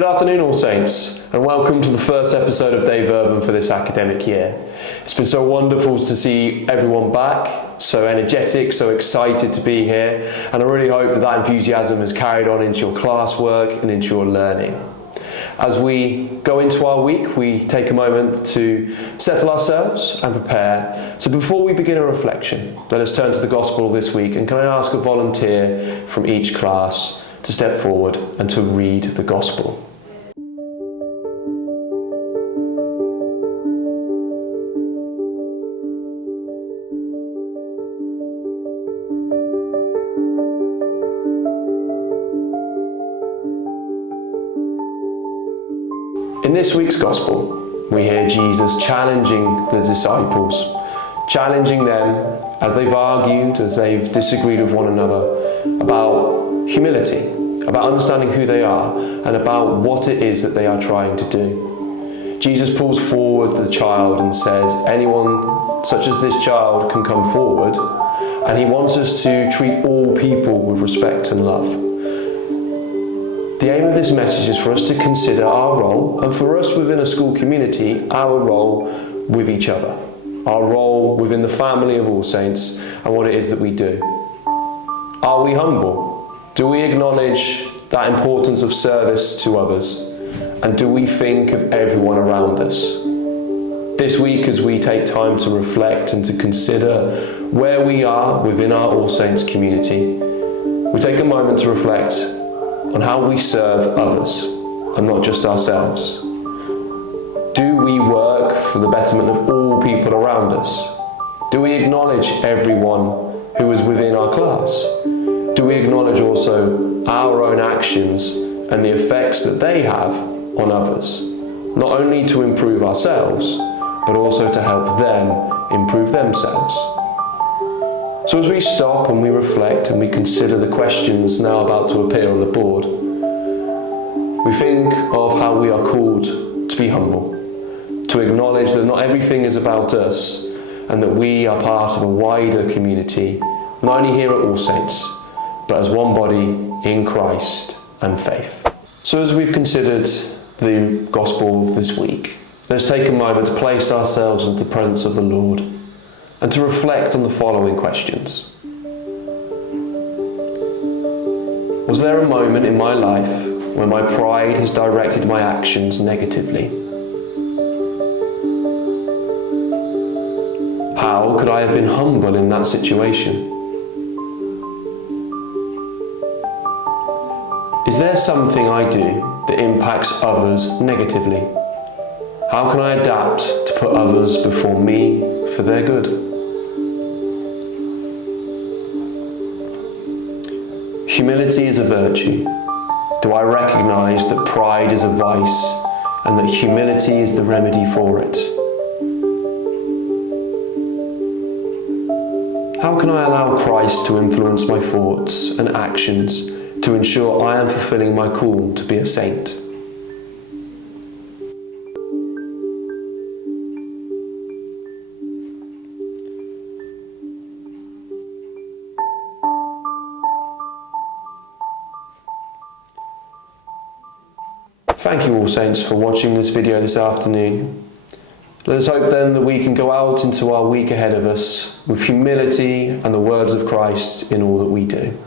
Good afternoon, all saints, and welcome to the first episode of Dei Verbum for this academic year. It's been so wonderful to see everyone back, so energetic, so excited to be here, and I really hope that enthusiasm has carried on into your classwork and into your learning. As we go into our week, we take a moment to settle ourselves and prepare. So before we begin a reflection, let us turn to the Gospel this week, and can I ask a volunteer from each class to step forward and to read the Gospel. In this week's Gospel, we hear Jesus challenging the disciples, challenging them as they've argued, as they've disagreed with one another about humility, about understanding who they are, and about what it is that they are trying to do. Jesus pulls forward the child and says, anyone such as this child can come forward, and he wants us to treat all people with respect and love. The aim of this message is for us to consider our role, and for us within a school community, our role with each other, our role within the family of All Saints, and what it is that we do. Are we humble? Do we acknowledge that importance of service to others? And do we think of everyone around us? This week, as we take time to reflect and to consider where we are within our All Saints community, we take a moment to reflect on how we serve others and not just ourselves. Do we work for the betterment of all people around us? Do we acknowledge everyone who is within our class? Do we acknowledge also our own actions and the effects that they have on others? Not only to improve ourselves, but also to help them improve themselves. So as we stop and we reflect and we consider the questions now about to appear on the board, we think of how we are called to be humble, to acknowledge that not everything is about us and that we are part of a wider community, not only here at All Saints, but as one body in Christ and faith. So as we've considered the Gospel of this week, let's take a moment to place ourselves into the presence of the Lord and to reflect on the following questions. Was there a moment in my life when my pride has directed my actions negatively? How could I have been humble in that situation? Is there something I do that impacts others negatively? How can I adapt to put others before me for their good? Humility is a virtue. Do I recognize that pride is a vice and that humility is the remedy for it? How can I allow Christ to influence my thoughts and actions to ensure I am fulfilling my call to be a saint? Thank you, All Saints, for watching this video this afternoon. Let us hope then that we can go out into our week ahead of us with humility and the words of Christ in all that we do.